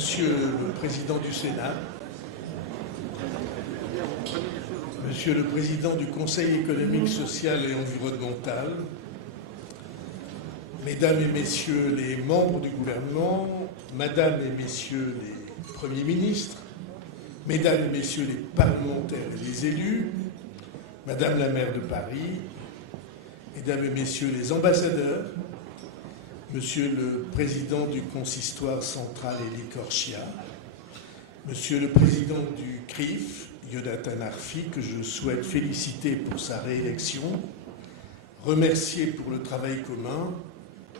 Monsieur le Président du Sénat, Monsieur le Président du Conseil économique, social et environnemental, Mesdames et Messieurs les membres du gouvernement, Madame et Messieurs les Premiers ministres, Mesdames et Messieurs les parlementaires et les élus, Madame la maire de Paris, Mesdames et Messieurs les ambassadeurs, Monsieur le Président du Consistoire central Élie Korchia, Monsieur le Président du CRIF, Yonatan Arfi, que je souhaite féliciter pour sa réélection, remercier pour le travail commun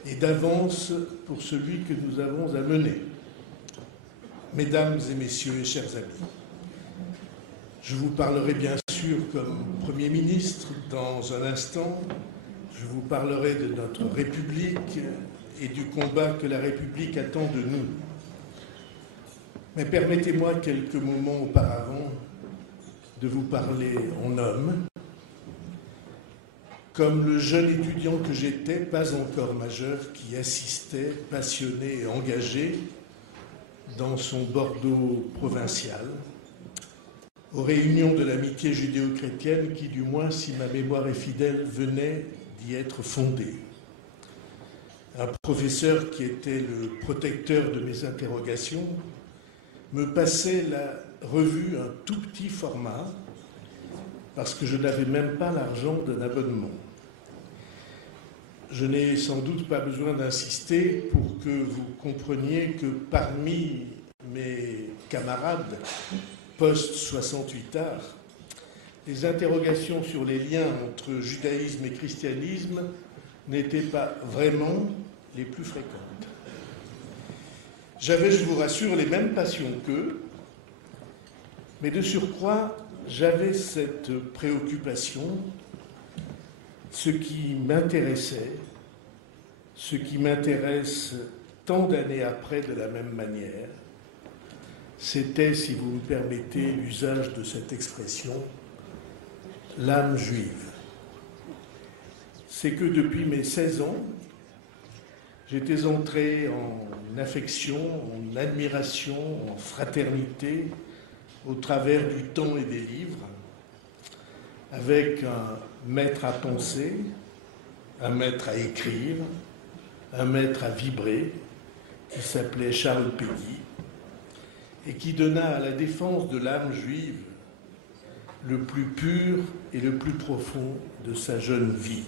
et d'avance pour celui que nous avons à mener. Mesdames et Messieurs et chers amis, je vous parlerai bien sûr comme Premier ministre dans un instant. Je vous parlerai de notre République et du combat que la République attend de nous. Mais permettez-moi quelques moments auparavant de vous parler en homme. Comme le jeune étudiant que j'étais, pas encore majeur, qui assistait, passionné et engagé, dans son Bordeaux provincial, aux réunions de l'amitié judéo-chrétienne qui, du moins, si ma mémoire est fidèle, venait d'y être fondée. Un professeur qui était le protecteur de mes interrogations me passait la revue un tout petit format parce que je n'avais même pas l'argent d'un abonnement. Je n'ai sans doute pas besoin d'insister pour que vous compreniez que parmi mes camarades post-68 art, les interrogations sur les liens entre judaïsme et christianisme n'étaient pas vraiment les plus fréquentes. J'avais, je vous rassure, les mêmes passions qu'eux, mais de surcroît, j'avais cette préoccupation, ce qui m'intéressait, ce qui m'intéresse tant d'années après de la même manière, c'était, si vous me permettez l'usage de cette expression, l'âme juive. C'est que depuis mes 16 ans, j'étais entré en affection, en admiration, en fraternité, au travers du temps et des livres, avec un maître à penser, un maître à écrire, un maître à vibrer, qui s'appelait Charles Péguy, et qui donna à la défense de l'âme juive le plus pur et le plus profond de sa jeune vie.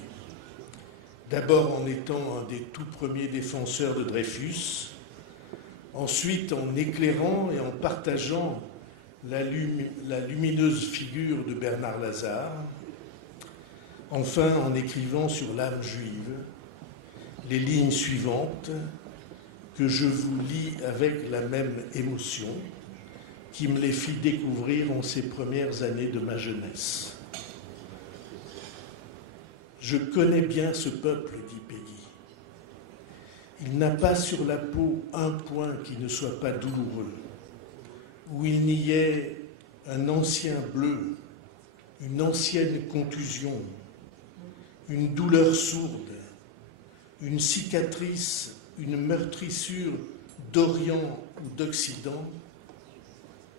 D'abord en étant un des tout premiers défenseurs de Dreyfus, ensuite en éclairant et en partageant la lumineuse figure de Bernard Lazare, enfin en écrivant sur l'âme juive les lignes suivantes que je vous lis avec la même émotion qui me les fit découvrir en ces premières années de ma jeunesse. Je connais bien ce peuple, dit Péguy. Il n'a pas sur la peau un point qui ne soit pas douloureux, où il n'y ait un ancien bleu, une ancienne contusion, une douleur sourde, une cicatrice, une meurtrissure d'Orient ou d'Occident.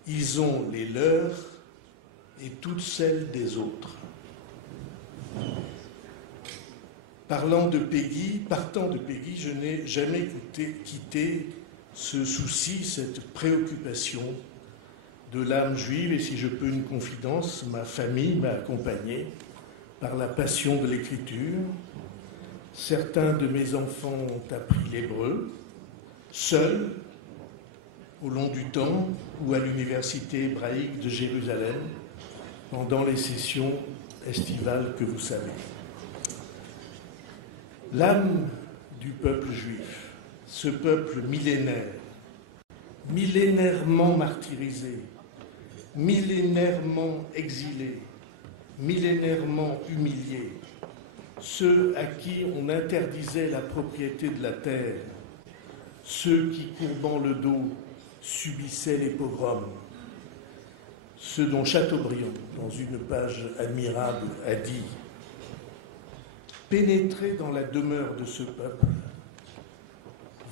Ils ont les leurs et toutes celles des autres. Partant de Péguy, je n'ai jamais quitté ce souci, cette préoccupation de l'âme juive. Et si je peux une confidence, ma famille m'a accompagné par la passion de l'écriture. Certains de mes enfants ont appris l'hébreu, seuls, au long du temps, ou à l'université hébraïque de Jérusalem, pendant les sessions estivales que vous savez. L'âme du peuple juif, ce peuple millénaire, millénairement martyrisé, millénairement exilé, millénairement humilié, ceux à qui on interdisait la propriété de la terre, ceux qui, courbant le dos, subissaient les pogroms, ceux dont Chateaubriand, dans une page admirable, a dit « Pénétrez dans la demeure de ce peuple,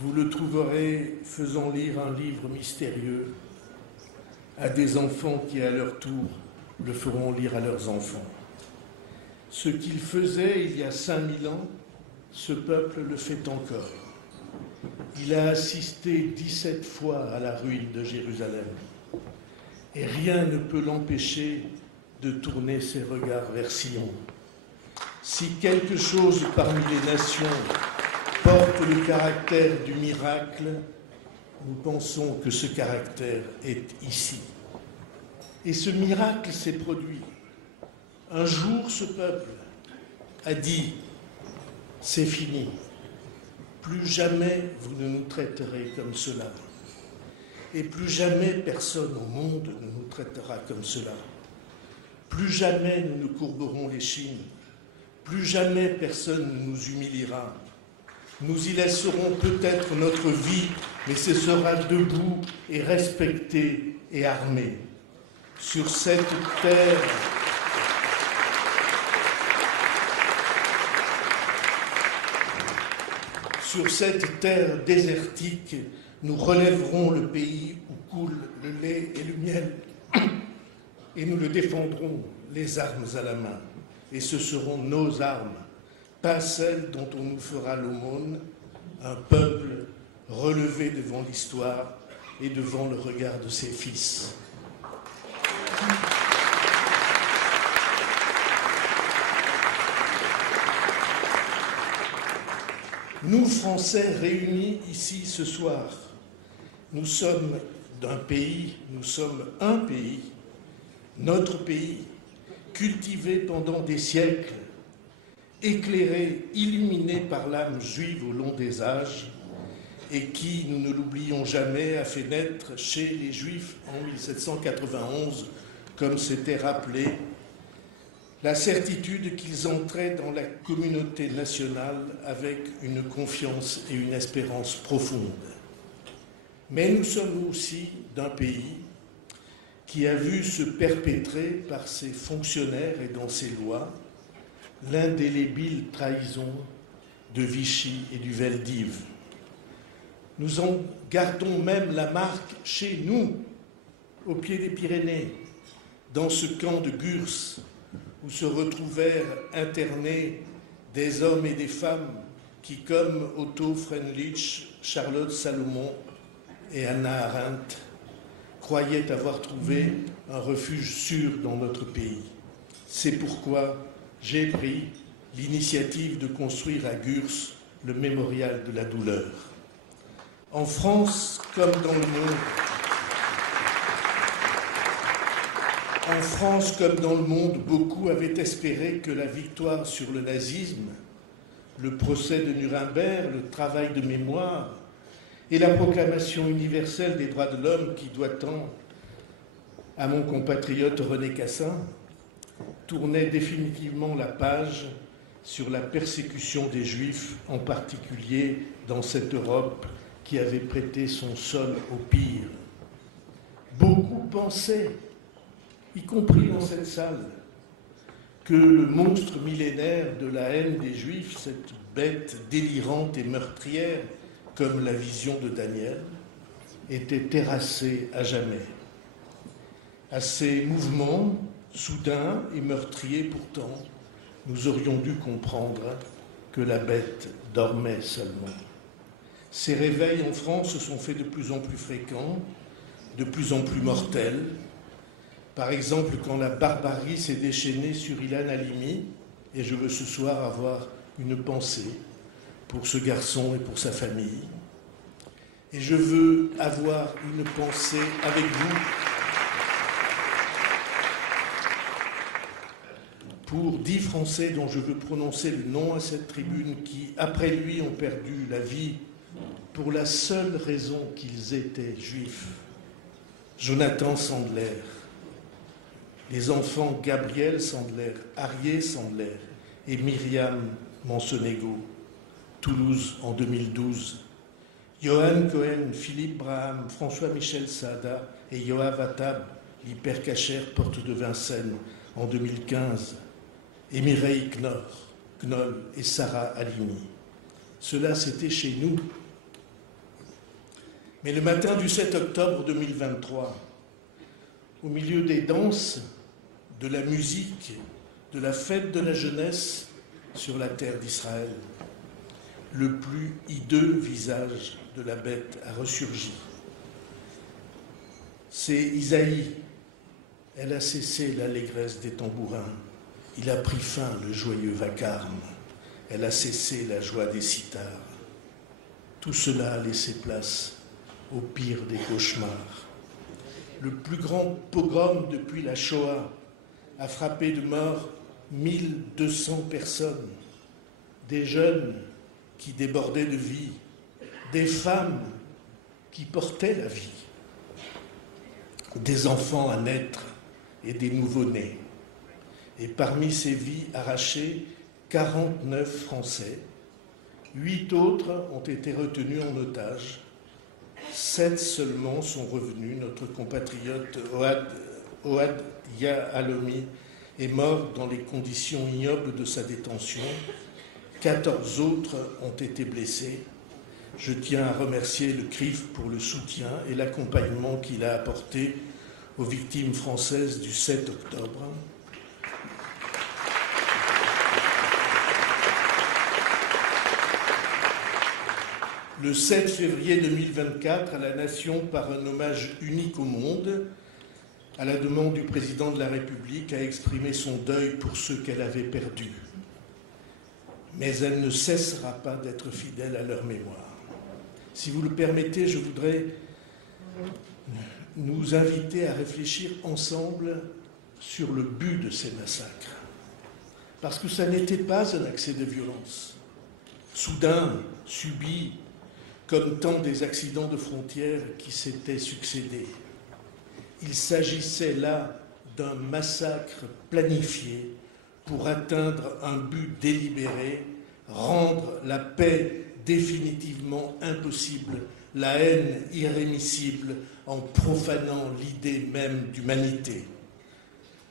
vous le trouverez faisant lire un livre mystérieux à des enfants qui, à leur tour, le feront lire à leurs enfants. Ce qu'il faisait il y a 5000 ans, ce peuple le fait encore. Il a assisté 17 fois à la ruine de Jérusalem. Et rien ne peut l'empêcher de tourner ses regards vers Sion. Si quelque chose parmi les nations porte le caractère du miracle, nous pensons que ce caractère est ici. Et ce miracle s'est produit. Un jour, ce peuple a dit « C'est fini, plus jamais vous ne nous traiterez comme cela. Et plus jamais personne au monde ne nous traitera comme cela. Plus jamais nous ne courberons l'échine. Plus jamais personne ne nous humiliera. Nous y laisserons peut-être notre vie, mais ce sera debout et respecté et armé. Sur cette terre, désertique, nous relèverons le pays où coule le lait et le miel et nous le défendrons les armes à la main. Et ce seront nos armes, pas celles dont on nous fera l'aumône, un peuple relevé devant l'histoire et devant le regard de ses fils. Nous, Français, réunis ici ce soir, nous sommes d'un pays, nous sommes un pays, notre pays, cultivé pendant des siècles, éclairé, illuminé par l'âme juive au long des âges, et qui, nous ne l'oublions jamais, a fait naître chez les Juifs en 1791, comme c'était rappelé, la certitude qu'ils entraient dans la communauté nationale avec une confiance et une espérance profonde. Mais nous sommes aussi d'un pays qui a vu se perpétrer par ses fonctionnaires et dans ses lois l'indélébile trahison de Vichy et du Veldiv. Nous en gardons même la marque chez nous, au pied des Pyrénées, dans ce camp de Gurs, où se retrouvèrent internés des hommes et des femmes qui, comme Otto Frenlich, Charlotte Salomon et Hannah Arendt, croyaient avoir trouvé un refuge sûr dans notre pays. C'est pourquoi j'ai pris l'initiative de construire à Gurs le mémorial de la douleur. En France, comme dans le monde, beaucoup avaient espéré que la victoire sur le nazisme, le procès de Nuremberg, le travail de mémoire et la proclamation universelle des droits de l'homme qui doit tant à mon compatriote René Cassin, tournaient définitivement la page sur la persécution des Juifs, en particulier dans cette Europe qui avait prêté son sol au pire. Beaucoup pensaient, y compris dans cette salle, que le monstre millénaire de la haine des Juifs, cette bête délirante et meurtrière, comme la vision de Daniel, était terrassé à jamais. À ces mouvements, soudains et meurtriers pourtant, nous aurions dû comprendre que la bête dormait seulement. Ces réveils en France se sont faits de plus en plus fréquents, de plus en plus mortels. Par exemple, quand la barbarie s'est déchaînée sur Ilan Halimi, et je veux ce soir avoir une pensée pour ce garçon et pour sa famille. Et je veux avoir une pensée avec vous pour 10 Français dont je veux prononcer le nom à cette tribune qui, après lui, ont perdu la vie pour la seule raison qu'ils étaient juifs. Jonathan Sandler, les enfants Gabriel Sandler, Arié Sandler et Myriam Monsonego, Toulouse en 2012. Johan Cohen, Philippe Braham, François-Michel Sada et Yoav Attab, l'hypercachère Porte de Vincennes en 2015. Et Mireille Knoll et Sarah Halimi. Cela, c'était chez nous. Mais le matin du 7 octobre 2023, au milieu des danses, de la musique, de la fête de la jeunesse sur la terre d'Israël, le plus hideux visage de la bête a ressurgi. C'est Isaïe. Elle a cessé l'allégresse des tambourins. Il a pris fin le joyeux vacarme. Elle a cessé la joie des cithars. Tout cela a laissé place au pire des cauchemars. Le plus grand pogrom depuis la Shoah a frappé de mort 1200 personnes, des jeunes qui débordaient de vie, des femmes qui portaient la vie, des enfants à naître et des nouveau-nés. Et parmi ces vies arrachées, 49 Français, 8 autres ont été retenus en otage, 7 seulement sont revenus. Notre compatriote Ohad Yahalomi est mort dans les conditions ignobles de sa détention. 14 autres ont été blessés. Je tiens à remercier le CRIF pour le soutien et l'accompagnement qu'il a apporté aux victimes françaises du 7 octobre. Le 7 février 2024, la Nation, par un hommage unique au monde, à la demande du président de la République, a exprimé son deuil pour ceux qu'elle avait perdus. Mais elle ne cessera pas d'être fidèle à leur mémoire. Si vous le permettez, je voudrais nous inviter à réfléchir ensemble sur le but de ces massacres. Parce que ça n'était pas un accès de violence, soudain, subi, comme tant des accidents de frontières qui s'étaient succédés. Il s'agissait là d'un massacre planifié pour atteindre un but délibéré, rendre la paix définitivement impossible, la haine irrémissible en profanant l'idée même d'humanité.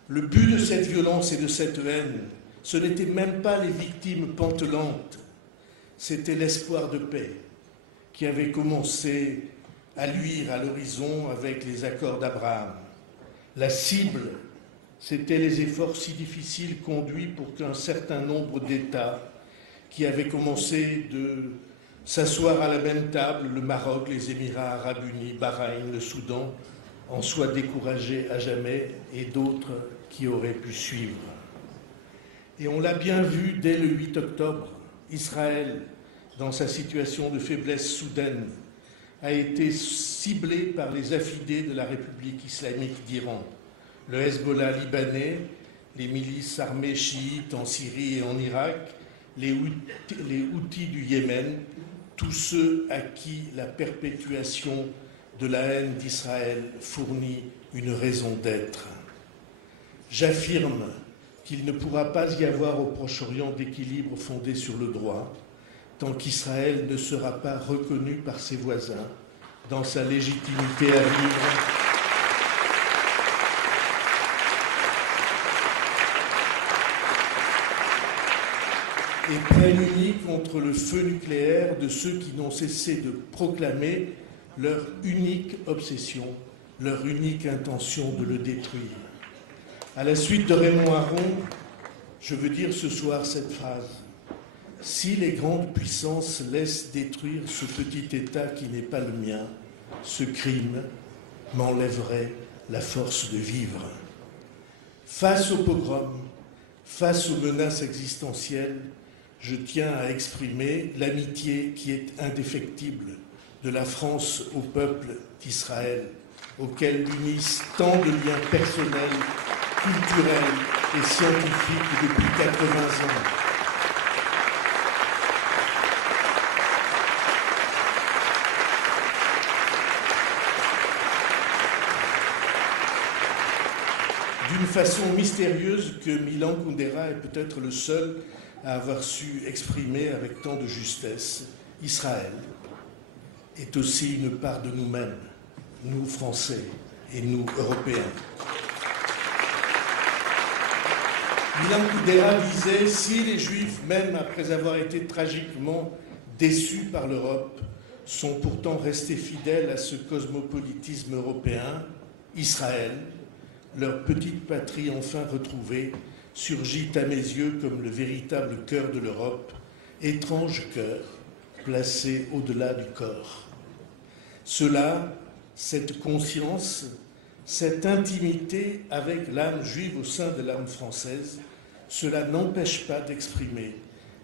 Le but de cette violence et de cette haine, ce n'était même pas les victimes pantelantes, c'était l'espoir de paix qui avait commencé à luire à l'horizon avec les accords d'Abraham. La cible, c'était les efforts si difficiles conduits pour qu'un certain nombre d'États qui avaient commencé de s'asseoir à la même table, le Maroc, les Émirats arabes unis, Bahreïn, le Soudan, en soient découragés à jamais, et d'autres qui auraient pu suivre. Et on l'a bien vu dès le 8 octobre, Israël, dans sa situation de faiblesse soudaine, a été ciblé par les affidés de la République islamique d'Iran, le Hezbollah libanais, les milices armées chiites en Syrie et en Irak, les Houthis du Yémen, tous ceux à qui la perpétuation de la haine d'Israël fournit une raison d'être. J'affirme qu'il ne pourra pas y avoir au Proche-Orient d'équilibre fondé sur le droit, tant qu'Israël ne sera pas reconnu par ses voisins dans sa légitimité à vivre et prémuni contre le feu nucléaire de ceux qui n'ont cessé de proclamer leur unique obsession, leur unique intention de le détruire. À la suite de Raymond Aron, je veux dire ce soir cette phrase. Si les grandes puissances laissent détruire ce petit État qui n'est pas le mien, ce crime m'enlèverait la force de vivre. Face au pogrom, face aux menaces existentielles, je tiens à exprimer l'amitié qui est indéfectible de la France au peuple d'Israël, auquel l'unissent tant de liens personnels, culturels et scientifiques depuis 80 ans. D'une façon mystérieuse que Milan Kundera est peut-être le seul à avoir su exprimer avec tant de justesse, Israël est aussi une part de nous-mêmes, nous Français et nous Européens. Milan Kundera disait « Si les Juifs, même après avoir été tragiquement déçus par l'Europe, sont pourtant restés fidèles à ce cosmopolitisme européen. Israël, leur petite patrie enfin retrouvée, surgit à mes yeux comme le véritable cœur de l'Europe, étrange cœur placé au-delà du corps. Cela, cette conscience, cette intimité avec l'âme juive au sein de l'âme française, cela n'empêche pas d'exprimer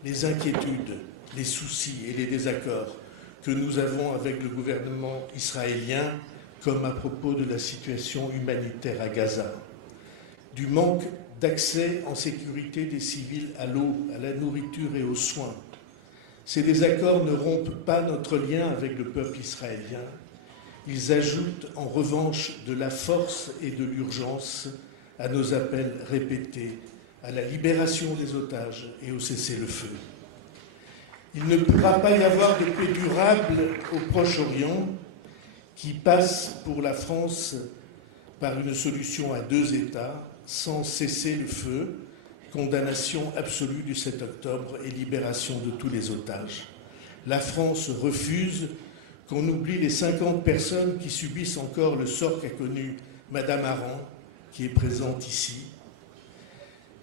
les inquiétudes, les soucis et les désaccords que nous avons avec le gouvernement israélien, comme à propos de la situation humanitaire à Gaza, du manque d'accès en sécurité des civils à l'eau, à la nourriture et aux soins. Ces désaccords ne rompent pas notre lien avec le peuple israélien. Ils ajoutent en revanche de la force et de l'urgence à nos appels répétés à la libération des otages et au cessez-le-feu. Il ne pourra pas y avoir de paix durable au Proche-Orient qui passe pour la France par une solution à 2 États sans cessez-le-feu, condamnation absolue du 7 octobre et libération de tous les otages. La France refuse qu'on oublie les 50 personnes qui subissent encore le sort qu'a connu Madame Aran, qui est présente ici.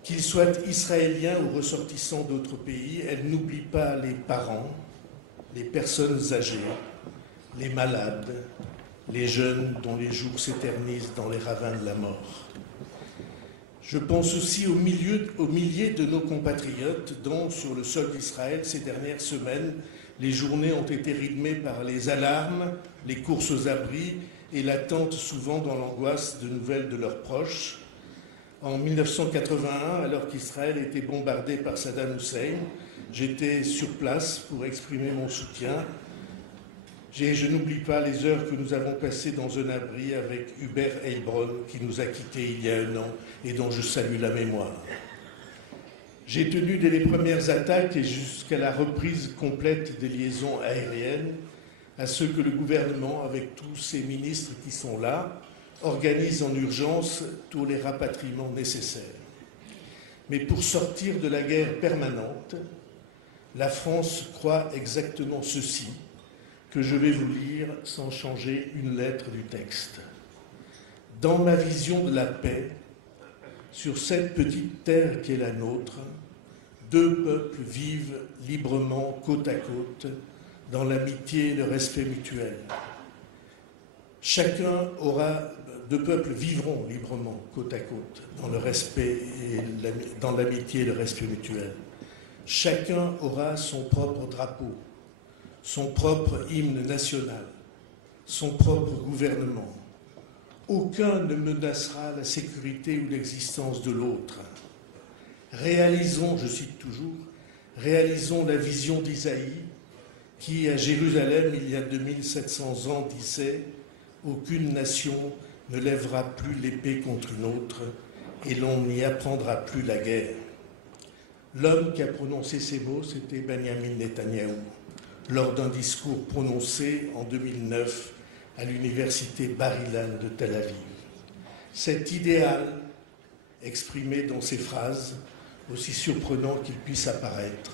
Qu'ils soient israéliens ou ressortissants d'autres pays, elle n'oublie pas les parents, les personnes âgées, les malades, les jeunes dont les jours s'éternisent dans les ravins de la mort. Je pense aussi aux milliers de nos compatriotes dont, sur le sol d'Israël, ces dernières semaines, les journées ont été rythmées par les alarmes, les courses aux abris et l'attente souvent dans l'angoisse de nouvelles de leurs proches. En 1981, alors qu'Israël était bombardé par Saddam Hussein, j'étais sur place pour exprimer mon soutien. Je n'oublie pas les heures que nous avons passées dans un abri avec Hubert Heilbronn, qui nous a quittés il y a 1 an et dont je salue la mémoire. J'ai tenu dès les premières attaques et jusqu'à la reprise complète des liaisons aériennes à ce que le gouvernement, avec tous ses ministres qui sont là, organise en urgence tous les rapatriements nécessaires. Mais pour sortir de la guerre permanente, la France croit exactement ceci, que je vais vous lire sans changer une lettre du texte. Dans ma vision de la paix, sur cette petite terre qui est la nôtre, 2 peuples vivent librement côte à côte, dans l'amitié et le respect mutuel. 2 peuples vivront librement côte à côte, dans le respect et dans l'amitié et le respect mutuel. Chacun aura son propre drapeau, son propre hymne national, son propre gouvernement. Aucun ne menacera la sécurité ou l'existence de l'autre. Réalisons, je cite toujours, réalisons la vision d'Isaïe qui, à Jérusalem, il y a 2700 ans, disait « Aucune nation ne lèvera plus l'épée contre une autre et l'on n'y apprendra plus la guerre. » L'homme qui a prononcé ces mots, c'était Benjamin Netanyahou, lors d'un discours prononcé en 2009 à l'université Bar-Ilan de Tel Aviv. Cet idéal, exprimé dans ces phrases, aussi surprenant qu'il puisse apparaître,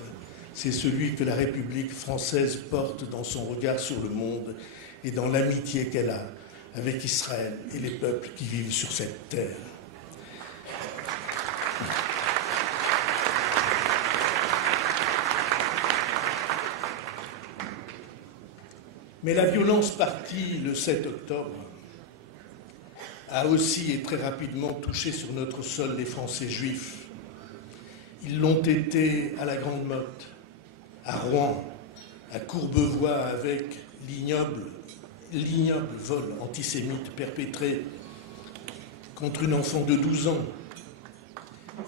c'est celui que la République française porte dans son regard sur le monde et dans l'amitié qu'elle a avec Israël et les peuples qui vivent sur cette terre. Mais la violence partie le 7 octobre a aussi et très rapidement touché sur notre sol les Français juifs. Ils l'ont été à la Grande Motte, à Rouen, à Courbevoie avec l'ignoble vol antisémite perpétré contre une enfant de 12 ans.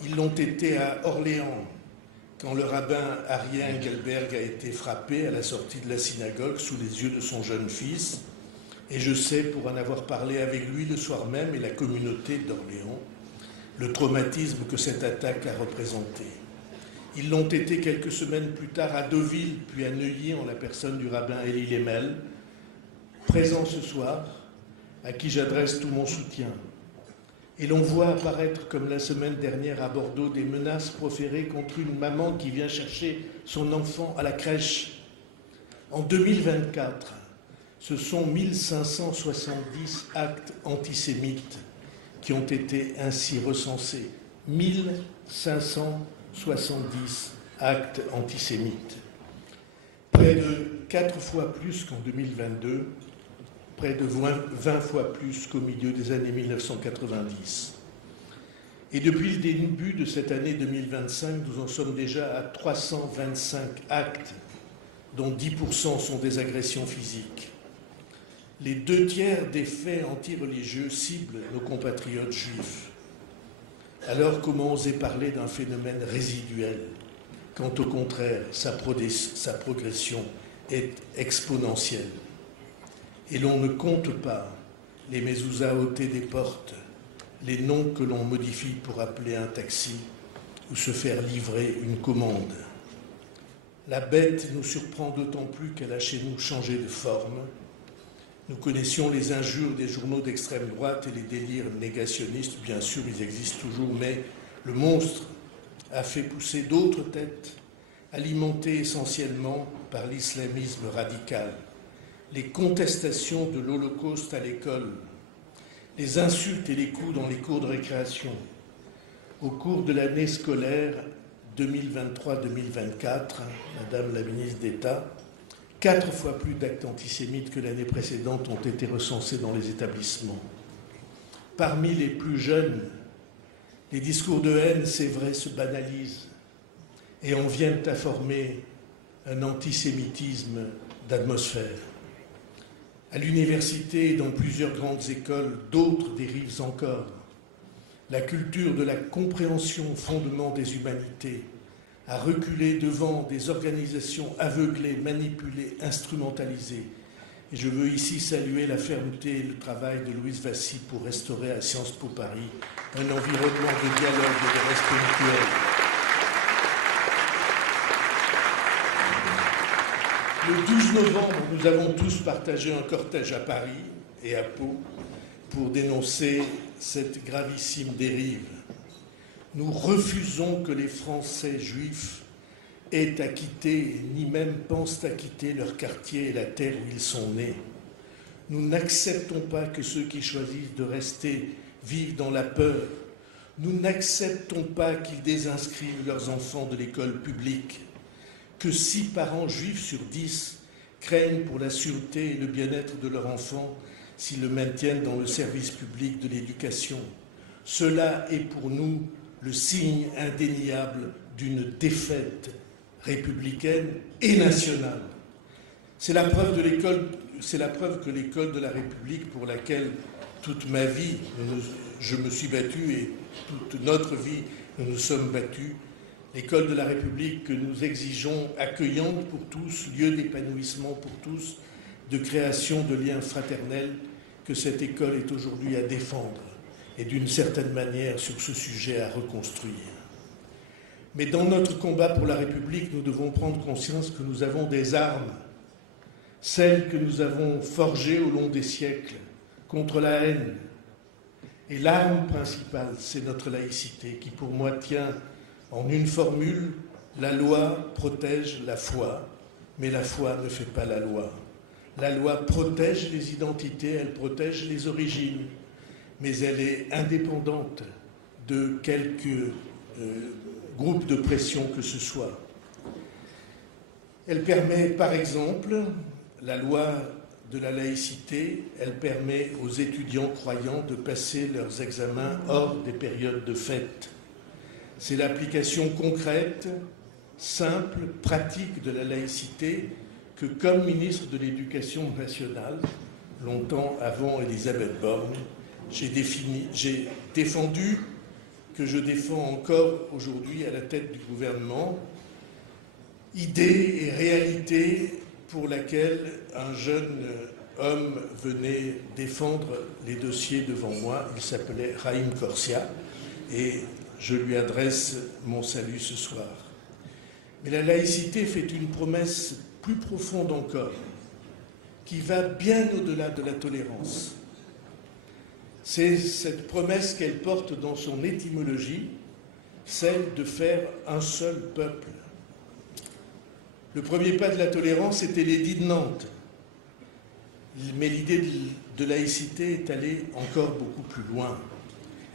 Ils l'ont été à Orléans, quand le rabbin Aryeh Engelberg a été frappé à la sortie de la synagogue sous les yeux de son jeune fils. Et je sais, pour en avoir parlé avec lui le soir même et la communauté d'Orléans, le traumatisme que cette attaque a représenté. Ils l'ont été quelques semaines plus tard à Deauville, puis à Neuilly, en la personne du rabbin Elie Lemel, présent ce soir, à qui j'adresse tout mon soutien. Et l'on voit apparaître, comme la semaine dernière à Bordeaux, des menaces proférées contre une maman qui vient chercher son enfant à la crèche. En 2024, ce sont 1570 actes antisémites qui ont été ainsi recensés. 1570 actes antisémites. Près de 4 fois plus qu'en 2022, près de 20 fois plus qu'au milieu des années 1990. Et depuis le début de cette année 2025, nous en sommes déjà à 325 actes, dont 10% sont des agressions physiques. Les 2/3 des faits antireligieux ciblent nos compatriotes juifs. Alors comment oser parler d'un phénomène résiduel, quand au contraire sa progression est exponentielle? Et l'on ne compte pas les mezuzahs ôtés des portes, les noms que l'on modifie pour appeler un taxi ou se faire livrer une commande. La bête nous surprend d'autant plus qu'elle a chez nous changé de forme. Nous connaissions les injures des journaux d'extrême droite et les délires négationnistes, bien sûr, ils existent toujours, mais le monstre a fait pousser d'autres têtes, alimentées essentiellement par l'islamisme radical. Les contestations de l'Holocauste à l'école, les insultes et les coups dans les cours de récréation. Au cours de l'année scolaire 2023-2024, Madame la ministre d'État, 4 fois plus d'actes antisémites que l'année précédente ont été recensés dans les établissements. Parmi les plus jeunes, les discours de haine, c'est vrai, se banalisent et en viennent à former un antisémitisme d'atmosphère. À l'université et dans plusieurs grandes écoles, d'autres dérivent encore. La culture de la compréhension au fondement des humanités a reculé devant des organisations aveuglées, manipulées, instrumentalisées. Et je veux ici saluer la fermeté et le travail de Louise Vassy pour restaurer à Sciences Po Paris un environnement de dialogue et de respect mutuel. Le 12 novembre, nous avons tous partagé un cortège à Paris et à Pau pour dénoncer cette gravissime dérive. Nous refusons que les Français juifs aient à quitter, ni même pensent à quitter leur quartier et la terre où ils sont nés. Nous n'acceptons pas que ceux qui choisissent de rester vivent dans la peur. Nous n'acceptons pas qu'ils désinscrivent leurs enfants de l'école publique. Que 6 parents juifs sur 10 craignent pour la sûreté et le bien-être de leur enfant s'ils le maintiennent dans le service public de l'éducation. Cela est pour nous le signe indéniable d'une défaite républicaine et nationale. C'est la preuve que l'école de la République, pour laquelle toute ma vie je me suis battu et toute notre vie nous nous sommes battus, l'école de la République que nous exigeons accueillante pour tous, lieu d'épanouissement pour tous, de création de liens fraternels, que cette école est aujourd'hui à défendre et d'une certaine manière sur ce sujet à reconstruire. Mais dans notre combat pour la République, nous devons prendre conscience que nous avons des armes, celles que nous avons forgées au long des siècles contre la haine. Et l'arme principale, c'est notre laïcité, qui pour moi tient en une formule: la loi protège la foi, mais la foi ne fait pas la loi. La loi protège les identités, elle protège les origines, mais elle est indépendante de quelques groupes de pression que ce soit. Elle permet, par exemple, la loi de la laïcité, elle permet aux étudiants croyants de passer leurs examens hors des périodes de fête. C'est l'application concrète, simple, pratique de la laïcité que, comme ministre de l'Éducation nationale, longtemps avant Elisabeth Borne, j'ai défendu, que je défends encore aujourd'hui à la tête du gouvernement, idée et réalité pour laquelle un jeune homme venait défendre les dossiers devant moi. Il s'appelait Raïm Corsia et je lui adresse mon salut ce soir. Mais la laïcité fait une promesse plus profonde encore, qui va bien au-delà de la tolérance. C'est cette promesse qu'elle porte dans son étymologie, celle de faire un seul peuple. Le premier pas de la tolérance était l'édit de Nantes. Mais l'idée de laïcité est allée encore beaucoup plus loin.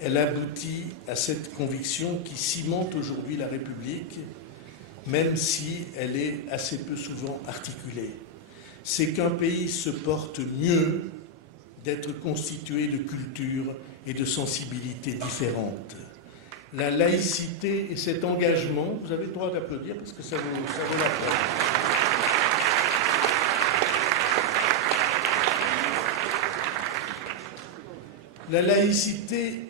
Elle aboutit à cette conviction qui cimente aujourd'hui la République, même si elle est assez peu souvent articulée. C'est qu'un pays se porte mieux d'être constitué de cultures et de sensibilités différentes. La laïcité et cet engagement, vous avez le droit d'applaudir parce que ça vaut la peine. La laïcité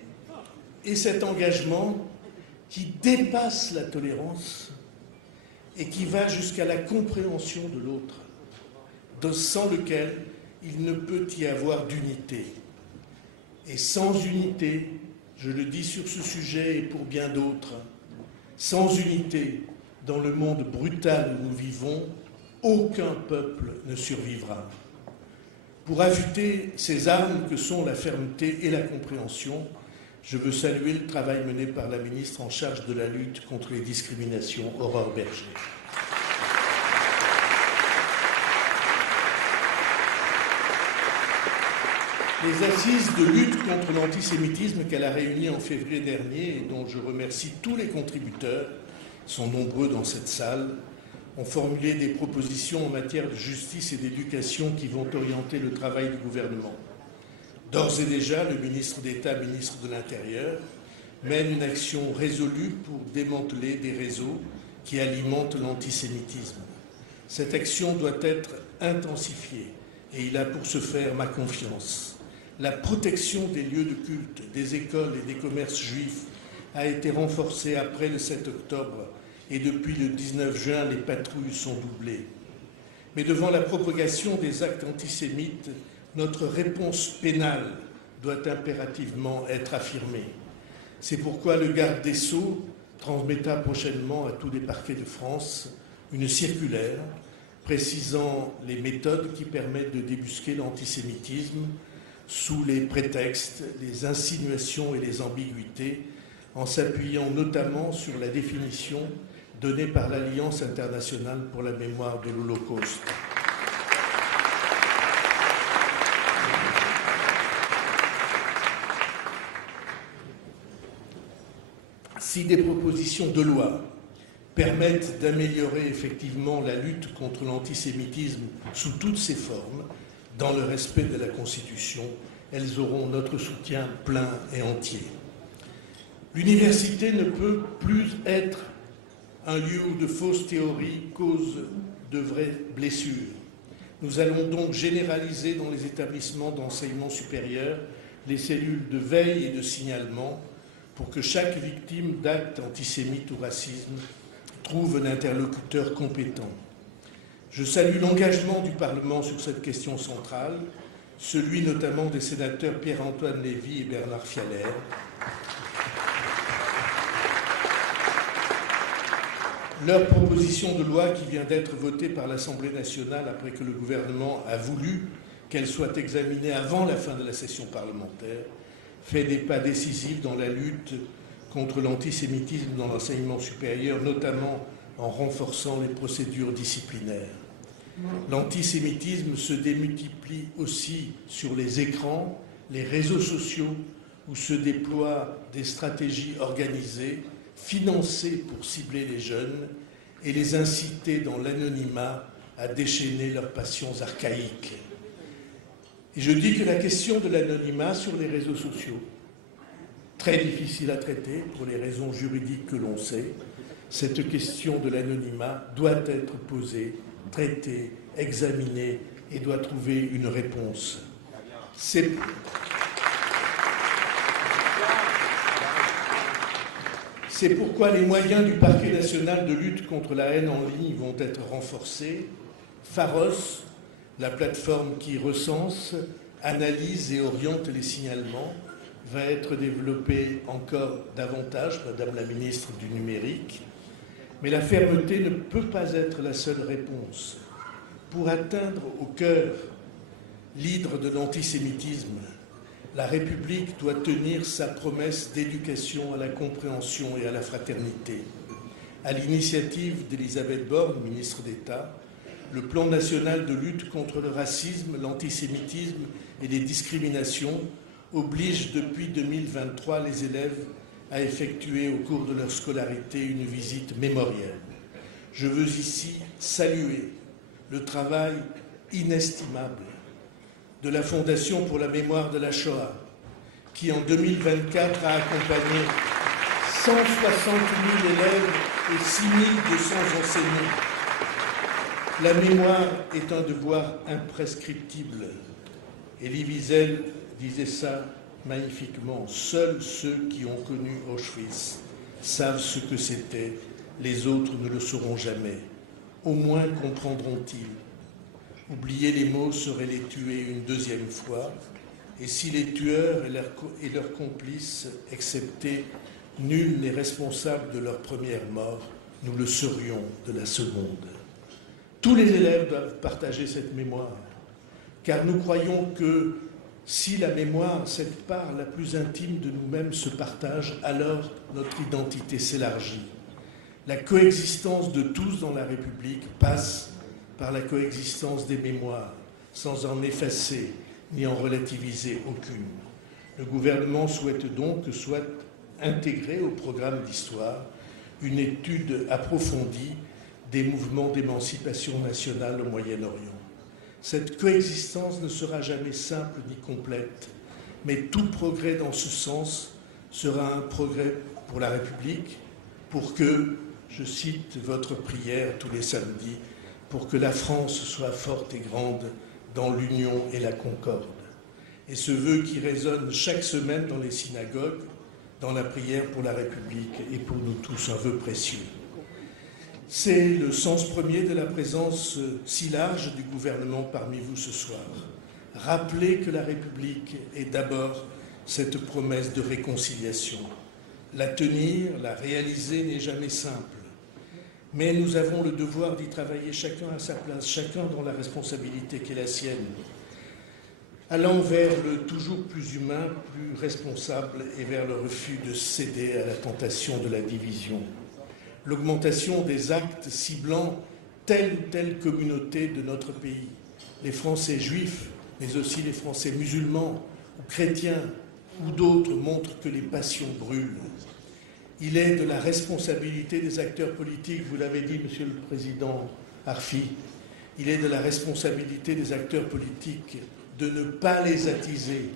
et cet engagement qui dépasse la tolérance et qui va jusqu'à la compréhension de l'autre, sans lequel il ne peut y avoir d'unité. Et sans unité, je le dis sur ce sujet et pour bien d'autres, sans unité dans le monde brutal où nous vivons, aucun peuple ne survivra. Pour affûter ces armes que sont la fermeté et la compréhension, je veux saluer le travail mené par la ministre en charge de la lutte contre les discriminations, Aurore Berger. Les assises de lutte contre l'antisémitisme qu'elle a réunies en février dernier et dont je remercie tous les contributeurs, ils sont nombreux dans cette salle, ont formulé des propositions en matière de justice et d'éducation qui vont orienter le travail du gouvernement. D'ores et déjà, le ministre d'État, ministre de l'Intérieur, mène une action résolue pour démanteler des réseaux qui alimentent l'antisémitisme. Cette action doit être intensifiée et il a pour ce faire ma confiance. La protection des lieux de culte, des écoles et des commerces juifs a été renforcée après le 7 octobre et depuis le 19 juin, les patrouilles sont doublées. Mais devant la propagation des actes antisémites, notre réponse pénale doit impérativement être affirmée. C'est pourquoi le garde des Sceaux transmettra prochainement à tous les parquets de France une circulaire précisant les méthodes qui permettent de débusquer l'antisémitisme sous les prétextes, les insinuations et les ambiguïtés, en s'appuyant notamment sur la définition donnée par l'Alliance internationale pour la mémoire de l'Holocauste. Si des propositions de loi permettent d'améliorer effectivement la lutte contre l'antisémitisme sous toutes ses formes, dans le respect de la Constitution, elles auront notre soutien plein et entier. L'université ne peut plus être un lieu où de fausses théories causent de vraies blessures. Nous allons donc généraliser dans les établissements d'enseignement supérieur les cellules de veille et de signalement pour que chaque victime d'actes antisémites ou racisme trouve un interlocuteur compétent. Je salue l'engagement du Parlement sur cette question centrale, celui notamment des sénateurs Pierre-Antoine Lévy et Bernard Fialaire. Leur proposition de loi qui vient d'être votée par l'Assemblée nationale après que le gouvernement a voulu qu'elle soit examinée avant la fin de la session parlementaire fait des pas décisifs dans la lutte contre l'antisémitisme dans l'enseignement supérieur, notamment en renforçant les procédures disciplinaires. L'antisémitisme se démultiplie aussi sur les écrans, les réseaux sociaux, où se déploient des stratégies organisées, financées pour cibler les jeunes et les inciter dans l'anonymat à déchaîner leurs passions archaïques. Et je dis que la question de l'anonymat sur les réseaux sociaux, très difficile à traiter pour les raisons juridiques que l'on sait, cette question de l'anonymat doit être posée, traitée, examinée et doit trouver une réponse. C'est pourquoi les moyens du Parquet national de lutte contre la haine en ligne vont être renforcés. Pharos, la plateforme qui recense, analyse et oriente les signalements, va être développée encore davantage, Madame la ministre du Numérique. Mais la fermeté ne peut pas être la seule réponse. Pour atteindre au cœur l'hydre de l'antisémitisme, la République doit tenir sa promesse d'éducation à la compréhension et à la fraternité. À l'initiative d'Elisabeth Borne, ministre d'État, le plan national de lutte contre le racisme, l'antisémitisme et les discriminations oblige depuis 2023 les élèves à effectuer au cours de leur scolarité une visite mémorielle. Je veux ici saluer le travail inestimable de la Fondation pour la mémoire de la Shoah, qui en 2024 a accompagné 160 000 élèves et 6 200 enseignants. La mémoire est un devoir imprescriptible. Elie Wiesel disait ça magnifiquement. Seuls ceux qui ont connu Auschwitz savent ce que c'était. Les autres ne le sauront jamais. Au moins comprendront-ils. Oublier les mots serait les tuer une deuxième fois. Et si les tueurs et leurs complices acceptaient, nul n'est responsable de leur première mort, nous le serions de la seconde. Tous les élèves doivent partager cette mémoire, car nous croyons que si la mémoire, cette part la plus intime de nous-mêmes, se partage, alors notre identité s'élargit. La coexistence de tous dans la République passe par la coexistence des mémoires, sans en effacer ni en relativiser aucune. Le gouvernement souhaite donc que soit intégrée au programme d'histoire une étude approfondie des mouvements d'émancipation nationale au Moyen-Orient. Cette coexistence ne sera jamais simple ni complète, mais tout progrès dans ce sens sera un progrès pour la République, pour que, je cite votre prière tous les samedis, pour que la France soit forte et grande dans l'union et la concorde. Et ce vœu qui résonne chaque semaine dans les synagogues, dans la prière pour la République et pour nous tous, un vœu précieux. C'est le sens premier de la présence si large du gouvernement parmi vous ce soir. Rappeler que la République est d'abord cette promesse de réconciliation. La tenir, la réaliser n'est jamais simple. Mais nous avons le devoir d'y travailler chacun à sa place, chacun dans la responsabilité qui est la sienne, allant vers le toujours plus humain, plus responsable et vers le refus de céder à la tentation de la division. L'augmentation des actes ciblant telle ou telle communauté de notre pays, les Français juifs, mais aussi les Français musulmans ou chrétiens ou d'autres, montrent que les passions brûlent. Il est de la responsabilité des acteurs politiques, vous l'avez dit, Monsieur le Président Arfi, il est de la responsabilité des acteurs politiques de ne pas les attiser,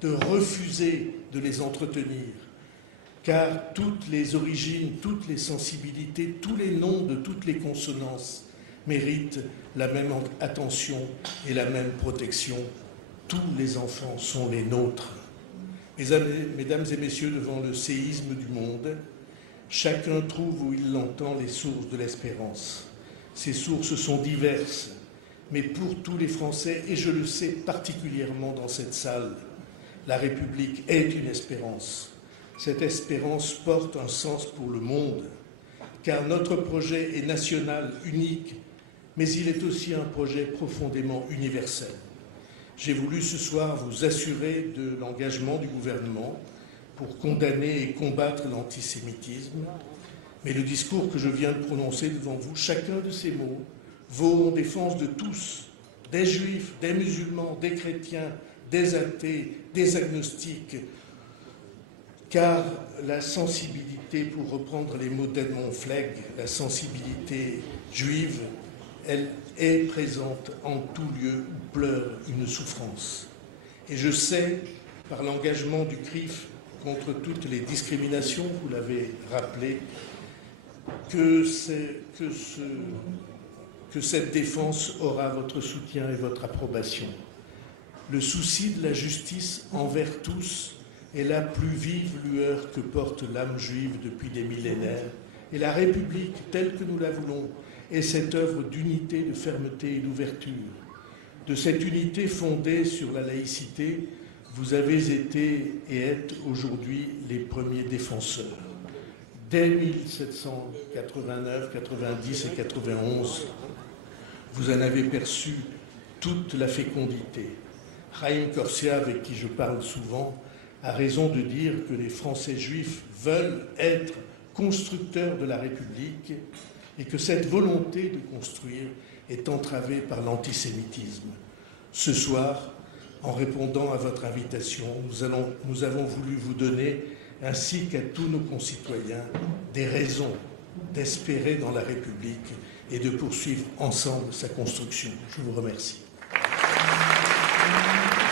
de refuser de les entretenir, car toutes les origines, toutes les sensibilités, tous les noms de toutes les consonances méritent la même attention et la même protection. Tous les enfants sont les nôtres. Mesdames et messieurs, devant le séisme du monde, chacun trouve où il l'entend les sources de l'espérance. Ces sources sont diverses, mais pour tous les Français, et je le sais particulièrement dans cette salle, la République est une espérance. Cette espérance porte un sens pour le monde, car notre projet est national, unique, mais il est aussi un projet profondément universel. J'ai voulu ce soir vous assurer de l'engagement du gouvernement pour condamner et combattre l'antisémitisme, mais le discours que je viens de prononcer devant vous, chacun de ces mots, vaut en défense de tous, des juifs, des musulmans, des chrétiens, des athées, des agnostiques, car la sensibilité, pour reprendre les mots d'Edmond Flegg, la sensibilité juive, elle est présente en tout lieu où pleure une souffrance. Et je sais, par l'engagement du CRIF contre toutes les discriminations, vous l'avez rappelé, que cette défense aura votre soutien et votre approbation. Le souci de la justice envers tous est la plus vive lueur que porte l'âme juive depuis des millénaires. Et la République, telle que nous la voulons, est cette œuvre d'unité, de fermeté et d'ouverture. De cette unité fondée sur la laïcité, vous avez été et êtes aujourd'hui les premiers défenseurs. Dès 1789, 90 et 91, vous en avez perçu toute la fécondité. Chaim Corsia, avec qui je parle souvent, a raison de dire que les Français juifs veulent être constructeurs de la République et que cette volonté de construire est entravée par l'antisémitisme. Ce soir, en répondant à votre invitation, nous avons voulu vous donner, ainsi qu'à tous nos concitoyens, des raisons d'espérer dans la République et de poursuivre ensemble sa construction. Je vous remercie.